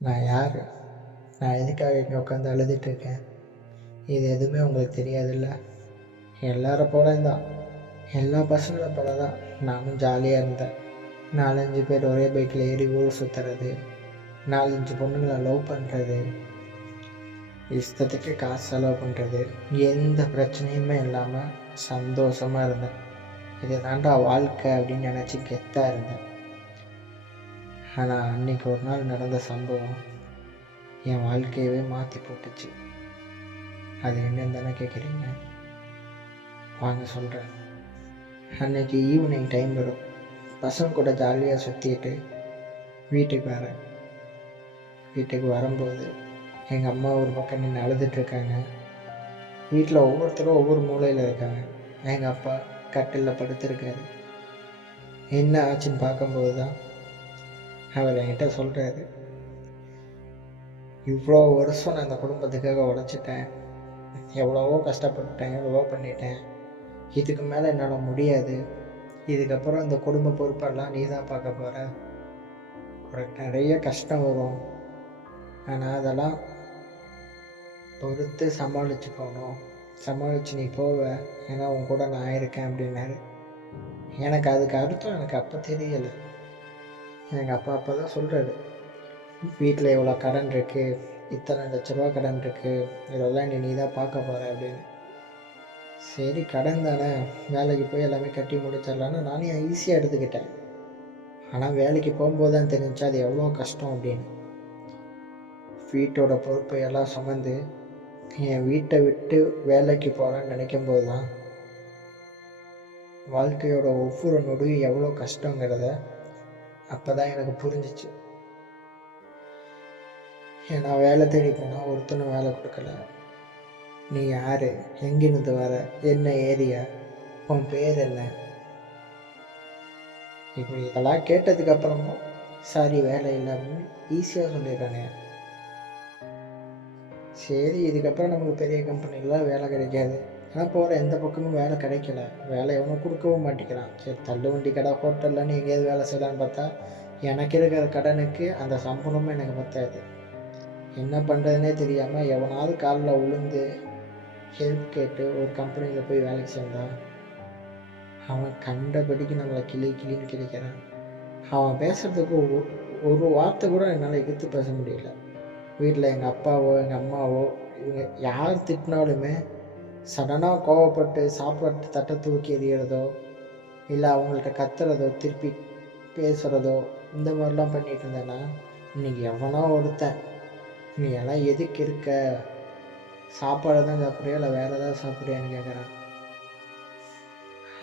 நான் யார்? நான் எதுக்காக இங்கே உட்காந்து அழுதுட்டுருக்கேன்? இது எதுவுமே உங்களுக்கு தெரியாதுல்ல? எல்லார போல தான், எல்லா பசங்களை போல தான் நானும் ஜாலியாக இருந்தேன். 4-5 பேர் ஒரே பைக்கில் ஏறி ஊர் சுற்றுறது, 4-5 பொண்ணுங்களை லவ் பண்ணுறது, இஷ்டத்துக்கு காசு செலவு பண்ணுறது, எந்த பிரச்சனையுமே இல்லாமல் சந்தோஷமாக இருந்தேன். இது தாண்டா வாழ்க்கை அப்படின்னு நினச்சி கெத்தாக இருந்தேன். ஆனால் அன்றைக்கி ஒரு நாள் நடந்த சம்பவம் என் வாழ்க்கையவே மாற்றி போட்டுச்சு. அது என்னன்னு தானே கேட்குறீங்க? வாங்க சொல்கிறேன். அன்றைக்கி ஈவினிங் டைம் வரும். பசங்க கூட ஜாலியாக சுற்றிட்டு வீட்டுக்கு வரேன். வீட்டுக்கு வரும்போது எங்கள் அம்மா ஒரு பக்கம் நின்று அழுதுட்ருக்காங்க. வீட்டில் ஒவ்வொருத்தரும் ஒவ்வொரு மூலையில் இருக்காங்க. எங்கள் அப்பா கட்டிலில் படுத்துருக்காரு. என்ன ஆச்சுன்னு பார்க்கும்போது தான் அவர் என்கிட்ட சொல்கிறாரு, இவ்வளோ வருஷம் நான் அந்த குடும்பத்துக்காக உழைச்சிட்டேன், எவ்வளவோ கஷ்டப்பட்டேன், எவ்வளவோ பண்ணிட்டேன், இதுக்கு மேலே என்னால் முடியாது, இதுக்கப்புறம் இந்த குடும்ப பொறுப்பெல்லாம் நீ தான் பார்க்க போகிற, உனக்கு நிறைய கஷ்டம் வரும், ஆனால் அதெல்லாம் பொறுத்து சமாளித்து போகணும், சமாளித்து நீ போவ, ஏன்னா உன் கூட நான் இருக்கேன் அப்படின்னாரு. எனக்கு அதுக்கு அர்த்தம் எனக்கு அப்போ தெரியலை. எங்கள் அப்பா அப்போ தான் சொல்கிறாரு, வீட்டில் இவ்வளோ கடன் இருக்குது, இத்தனை லட்ச ரூபா கடன் இருக்குது, இதெல்லாம் நீ தான் பார்க்க போகிற அப்படின்னு. சரி கடன் தானே, வேலைக்கு போய் எல்லாமே கட்டி முடிச்சிடலான்னு நானே ஈஸியாக எடுத்துக்கிட்டேன். ஆனால் வேலைக்கு போகும்போது தான் தெரிஞ்சா அது எவ்வளோ கஷ்டம் அப்படின்னு. வீட்டோட பொறுப்பை எல்லாம் சுமந்து என் வீட்டை விட்டு வேலைக்கு போகிறேன்னு நினைக்கும் போது தான் வாழ்க்கையோட ஒவ்வொரு நொடியும் எவ்வளோ கஷ்டங்கிறத அப்போ தான் எனக்கு புரிஞ்சிச்சு. ஏன்னா வேலை தேடி போனால் ஒருத்தனும் வேலை கொடுக்கல. நீ யார், எங்கிருந்து வர, என்ன ஏரியா, உன் பேர் என்ன, இப்படி இதெல்லாம் கேட்டதுக்கப்புறமும் சாரி வேலை இல்லை அப்படின்னு ஈஸியாக சொல்லிடுறானே. சரி இதுக்கப்புறம் நமக்கு பெரிய கம்பெனிலாம் வேலை கிடைக்காது, ஆனால் போகிற எந்த பக்கமும் வேலை கிடைக்கல, வேலை எவனும் கொடுக்கவும் மாட்டேங்கிறான். சரி தள்ளு வண்டி கடை ஹோட்டல்லன்னு எங்கேயாவது வேலை செய்யலான்னு பார்த்தா எனக்கு இருக்கிற கடனுக்கு அந்த சம்பளமும் எனக்கு பத்தாது. என்ன பண்ணுறதுனே தெரியாமல் எவனாவது காலில் விழுந்து ஹெல்ப் கேட்டு ஒரு கம்பெனியில் போய் வேலைக்கு சேர்ந்தான் அவன் கண்டபடிக்கு நம்மளை கிளின்னு கிழிக்கிறான். அவன் பேசுகிறதுக்கு ஒரு வார்த்தை கூட என்னால் எதிர்த்து பேச முடியல. வீட்டில் எங்கள் அப்பாவோ எங்கள் அம்மாவோ இவங்க யார் திட்டினாலுமே சடனாக கோவப்பட்டு சாப்பாட்டு தட்டை தூக்கி எறிகிறதோ இல்லை அவங்கள்ட்ட கத்துறதோ திருப்பி பேசுகிறதோ இந்த மாதிரிலாம் பண்ணிகிட்டு இருந்தேன்னா இன்றைக்கி எவனோ ஒருத்தன் நீ எல்லாம் எதுக்கு இருக்க, சாப்பாடு தான் சாப்பிட்றியா இல்லை வேறு ஏதாவது சாப்பிட்றியான்னு கேட்குறான்.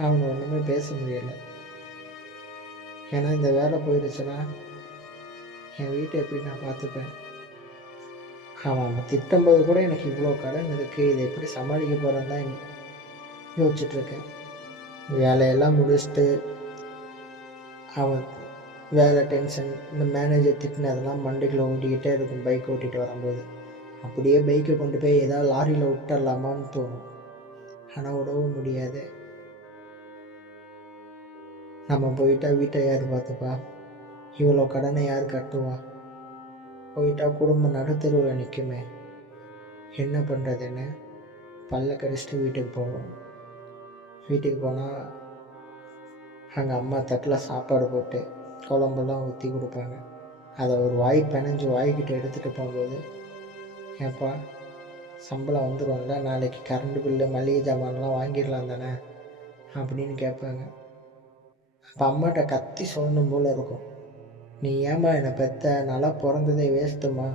அவனை ஒன்றுமே பேச முடியலை. ஏன்னா இந்த வேலை போயிடுச்சுன்னா என் வீட்டை எப்படி நான் பார்த்துப்பேன். அவன் திட்டும்போது கூட எனக்கு இவ்வளோ கடன் இருக்குது, இதை எப்படி சமாளிக்க போகிறேன்னு தான் யோசிச்சுட்ருக்கேன். வேலையெல்லாம் முடிச்சுட்டு அவன் வேலை டென்ஷன், இந்த மேனேஜர் திட்டினதெல்லாம் மண்டைக்குள்ள ஓட்டிக்கிட்டே இருக்கும் பைக் ஓட்டிகிட்டு வரும்போது. அப்படியே பைக்கை கொண்டு போய் ஏதாவது லாரியில் விட்டுடலாமான்னு தோணும். ஆனால் விடவும் முடியாது. நம்ம போயிட்டா வீட்டை யார் பார்த்துப்பா, இவ்வளோ கடனை யார் கட்டுவா, போயிட்டா குடும்பம் நடுத்தருவில் நிற்குமே, என்ன பண்ணுறதுன்னு பல்ல கடிச்சிட்டு வீட்டுக்கு போவோம். வீட்டுக்கு போனால் அங்கே அம்மா தட்டில் சாப்பாடு போட்டு குழம்பெல்லாம் ஊற்றி கொடுப்பாங்க. அதை ஒரு வாய் பிணைஞ்சு வாய்க்கிட்ட எடுத்துகிட்டு போகும்போது, ஏப்பா சம்பளம் வந்துடும்ல, நாளைக்கு கரண்ட் பில்லு மளிகை ஜாமான்லாம் வாங்கிடலாம் தானே அப்படின்னு கேட்பாங்க. அப்போ அம்மாட்ட கத்தி சொல்லணும் போல் இருக்கும், நீ ஏம்மா என்னை பெத்த, நல்லா பிறந்ததே வேஸ்ட்டுமா,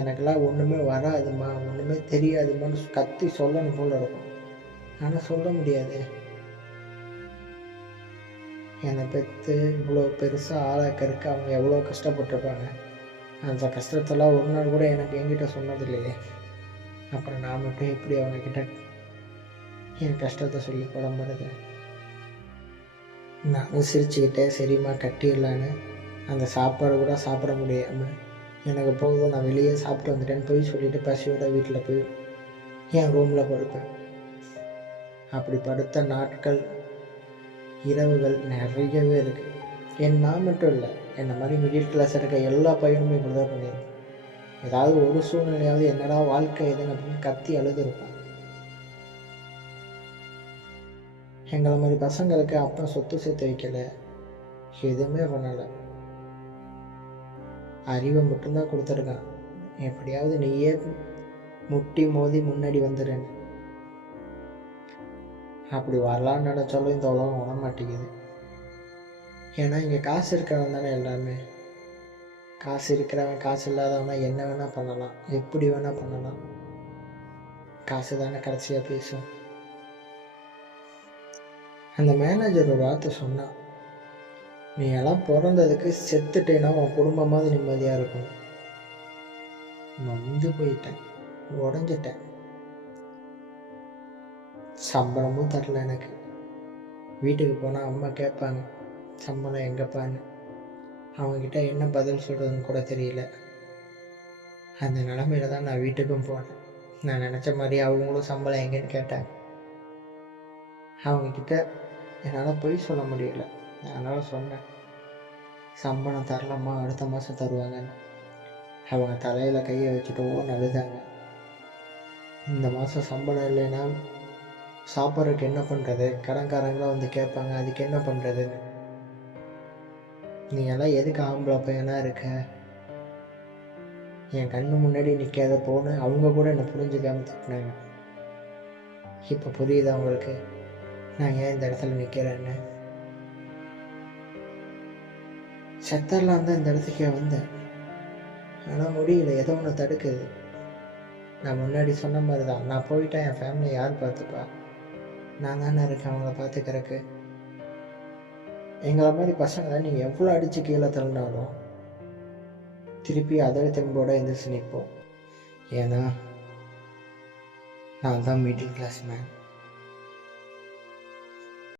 எனக்கெல்லாம் ஒன்றுமே வராதுமா, ஒன்றுமே தெரியாதுமான்னு கத்தி சொல்லணும் போல் இருக்கும். ஆனால் சொல்ல முடியாது. என்னை பெற்று இவ்வளோ பெருசாக ஆளாக்கிறதுக்கு அவங்க எவ்வளோ கஷ்டப்பட்டுருப்பாங்க. அந்த கஷ்டத்தெல்லாம் ஒரு நாள் கூட என்கிட்ட சொன்னது இல்லையே. அப்புறம் நான் மட்டும் எப்படி அவங்கக்கிட்ட என் கஷ்டத்தை சொல்லி புலம்புறது. நானும் சிரிச்சுக்கிட்டே சரிம்மா கட்டிடலான்னு அந்த சாப்பாடு கூட சாப்பிட முடியாமல் எனக்கு போகுது, நான் வெளியே சாப்பிட்டு வந்துட்டேன்னு போய் சொல்லிவிட்டு பசியோட வீட்டில் போய் என் ரூமில் படுப்பேன். அப்படி படுத்த நாட்கள் இரவுகள் நிறையவே இருக்குது. நான் மட்டும் இல்லை, என்னை மாதிரி மிடில் கிளாஸ் இருக்க எல்லா பையனுமே இப்படி தான் பண்ணியிருக்கேன். ஏதாவது ஒரு சூழ்நிலையாவது என்னடா வாழ்க்கை எதுன்னு அப்படின்னு கத்தி அழுதுருப்பேன். எங்களை மாதிரி பசங்களுக்கு அப்பா சொத்து சேர்த்து வைக்கலை, எதுவுமே பண்ணலை. அறிவை மட்டும்தான் கொடுத்துருக்கான். எப்படியாவது நீயே முட்டி மோதி முன்னாடி வந்துடுன்னு. அப்படி வரலான்னு நினச்சாலும் இந்த உலகம் உணர மாட்டேங்குது. ஏன்னா இங்கே காசு இருக்கிறவன் தானே எல்லாமே. காசு இருக்கிறவன் காசு இல்லாதவனா என்ன வேணால் பண்ணலாம், எப்படி வேணால் பண்ணலாம். காசு தானே கடைசியாக பேசும். அந்த மேனேஜர் ஒரு வார்த்தை சொன்னான், நீ எல்லாம் பிறந்ததுக்கு செத்துட்டேன்னா உன் குடும்பமாவது நிம்மதியாக இருக்கும். நொந்து போயிட்டேன், உடஞ்சிட்டேன். சம்பளமும் தரல எனக்கு. வீட்டுக்கு போனால் அம்மா கேட்பாங்க, சம்பளம் எங்கப்பான்னு. அவங்கக்கிட்ட என்ன பதில் சொல்கிறதுன்னு கூட தெரியல. அந்த நிலமையில தான் நான் வீட்டுக்கும் போனேன். நான் நினச்ச மாதிரி அவங்களும் சம்பளம் எங்கேன்னு கேட்டாங்க. அவங்கக்கிட்ட என்னால் பொய் சொல்ல முடியல. அதனால் சொன்னேன், சம்பளம் தரலாமா, அடுத்த மாதம் தருவாங்கன்னு. அவங்க தலையில் கையை வச்சுட்டு அழுதாங்க. இந்த மாதம் சம்பளம் இல்லைன்னா சாப்பிட்றதுக்கு என்ன பண்ணுறது, கடன்காரங்களாம் வந்து கேட்பாங்க, அதுக்கு என்ன பண்ணுறதுன்னு. நீ எல்லாம் எதுக்கு ஆம்பளை பையனா இருக்க, என் கண்ணு முன்னாடி நிற்காத போன்னு அவங்க கூட என்னை புரிஞ்சுக்காம திட்டினாங்க. இப்போ புரியுது அவங்களுக்கு நான் ஏன் இந்த இடத்துல நிற்கிறேன்னு. செத்தரலாம் தான் இந்த இடத்துக்கே வந்தேன். ஆனால் முடியல, ஏதோ ஒன்று தடுக்குது. நான் முன்னாடி சொன்ன மாதிரி தான், நான் போயிட்டேன் என் ஃபேமிலியை யார் பார்த்துப்பா, நான் தானே இருக்கேன் அவங்கள பார்த்துக்கிறதுக்கு. எங்களை மாதிரி பசங்களை நீங்கள் எவ்வளோ அடித்து கீழே தள்ளினாலும் திருப்பி அதே தெம்போட எந்திரிச்சு நிற்போம். ஏன்னா நான் தான் மிடில் கிளாஸ் மேன்.